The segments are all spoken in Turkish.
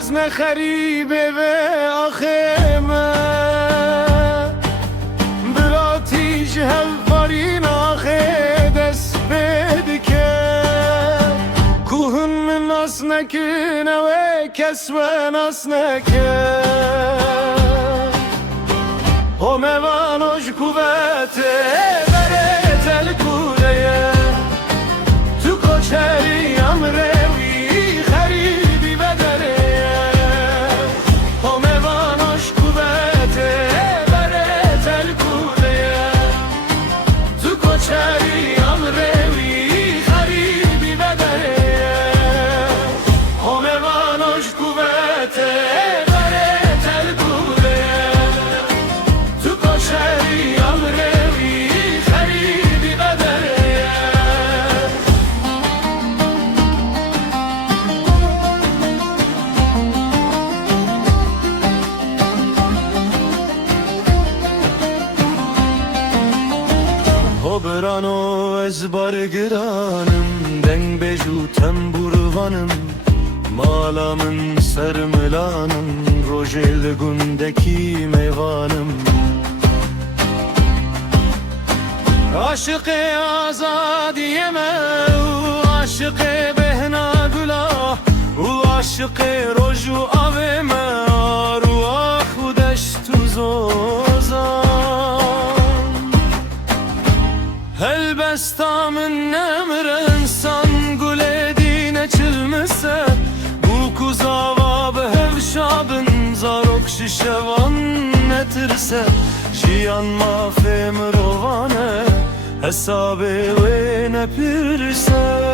از نخریبه و آخمه براتیج هفارین آخه دست بدکه کوهن من ناس نکنه و کس و ناس نکه o mevanoş kuvvete bere tel kuleye tu koçeri amrevi haribi bedere o mevanoş kuvvete bere tel kuleye tu koçeri amrevi haribi bedere o mevanoş kuvvete Brano ezbar giranım den beju temburvanım malamın sermilanım rojel gundeki meyvanım aşık-ı azadiyeme aşık-ı behna gülah aşık-ı roju aveme ruah deştu zozan Helbestamın emre insan güledine çılmese bu kuzava be hevşabın zarok şişevan netirse jiyan mafem rovane hesabı ve ne pirse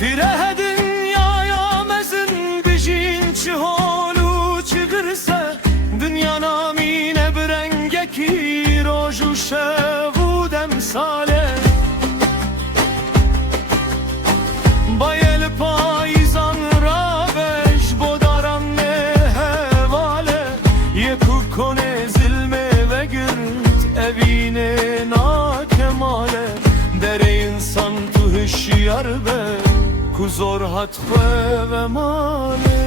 Firehe dünyaya mezin bijin çiholu çıgırsa Dünya namine brengeki roju şevu demsale Bayel payizan raveş bodaran ne hevale Yekuk kone zilme ve gürt evine nakemale Dere insan tu hüşyar be Kuzor hatfe ve male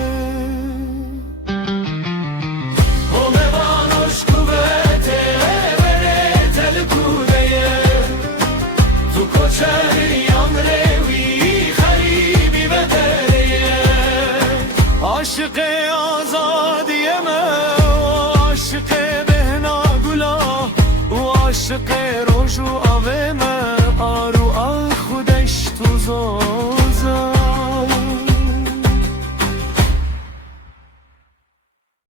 O mevanoş kuvvete vere tel kudeye Tu koçeri amrevi haribi bedeleye Aşık-ı azadiyeme aşık-ı behna gülah aşık-ı roju aveme aru ah deş tuzo